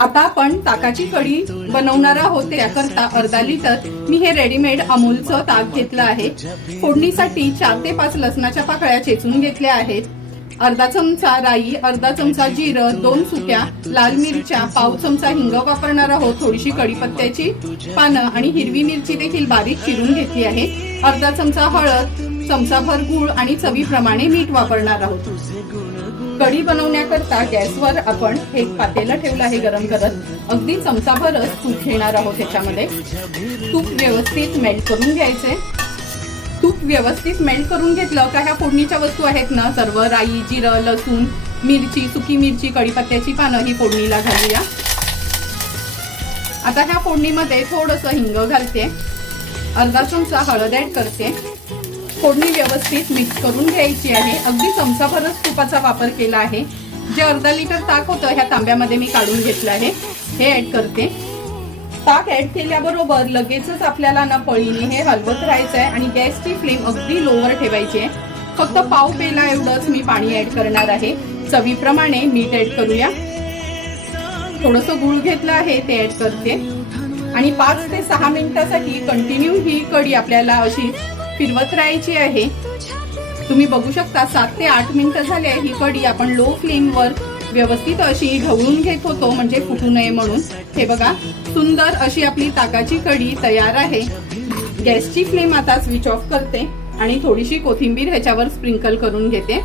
आता आपण ताकाची कढी बनवणार आहोत, त्याकरता अर्धा लिटर मी हे रेडीमेड अमूलचं ताक घेतलं आहे। फोडणीसाठी 4 ते 5 लसणाच्या पाकळ्या चेचून घेतल्या आहेत। अर्धा चमचा राई, अर्धा चमचा जिरं, 2 सुक्या लाल मिरच्या, पाव चमचा हिंग वापरणार आहोत, थोडीशी कढीपत्त्याची पानं आणि हिरवी मिरची देखील बारीक चिरून घेतली आहे। अर्धा चमचा हळद, चमचाभर गूळ आणि चवीप्रमाणे मीठ वापरणार आहोत। कढी बनवण्याकरता गॅसवर आपण एक पातेलं ठेवलं आहे गरम करत। अगदी चमचाभरच तूप घेणार आहोत। त्याच्यामध्ये तूप व्यवस्थित मेल्ट करून घ्यायचे। तूप व्यवस्थित मेल्ट करून घेतलं का ह्या फोडणीच्या वस्तू आहेत ना सर्व, राई, जिरं, लसूण, मिरची, सुकी मिरची, कढीपत्त्याची पानं ही फोडणीला घालूया। आता ह्या फोडणीमध्ये थोडंसं हिंग घालते, अर्धा चमचा हळद ऍड करते। फोडणी व्यवस्थित मिक्स करून घ्यायची आहे। अगदी चमचाभरच तुपाचा वापर केला आहे। जे अर्धा लिटर ताक होतं ह्या तांब्यामध्ये मी काढून घेतलं आहे, हे ऍड करते। ताक ऍड केल्याबरोबर लगेचच आपल्याला ना पळीने हे हलवत राहायचं आहे आणि गॅसची फ्लेम अगदी लोवर ठेवायची आहे। फक्त पाव पेला एवढंच मी पाणी ऍड करणार आहे। चवीप्रमाणे मीठ ऍड करूया। थोडंसं गूळ घेतलं आहे ते ऍड करते आणि 5 ते 6 मिनिटांसाठी कंटिन्यू ही कढी आपल्याला अशी फिरवत राहायची आहे। तुम्ही बघू शकता 7 ते 8 मिनिटं झाले ही कढी आपण लो फ्लेमवर व्यवस्थित अशी ढवळून घेत होतो, म्हणजे फुटू नये म्हणून। हे बघा, सुंदर अशी आपली ताकाची कढी तयार आहे। गॅसची फ्लेम आता स्विच ऑफ करते आणि थोडीशी कोथिंबीर ह्याच्यावर स्प्रिंकल करून घेते।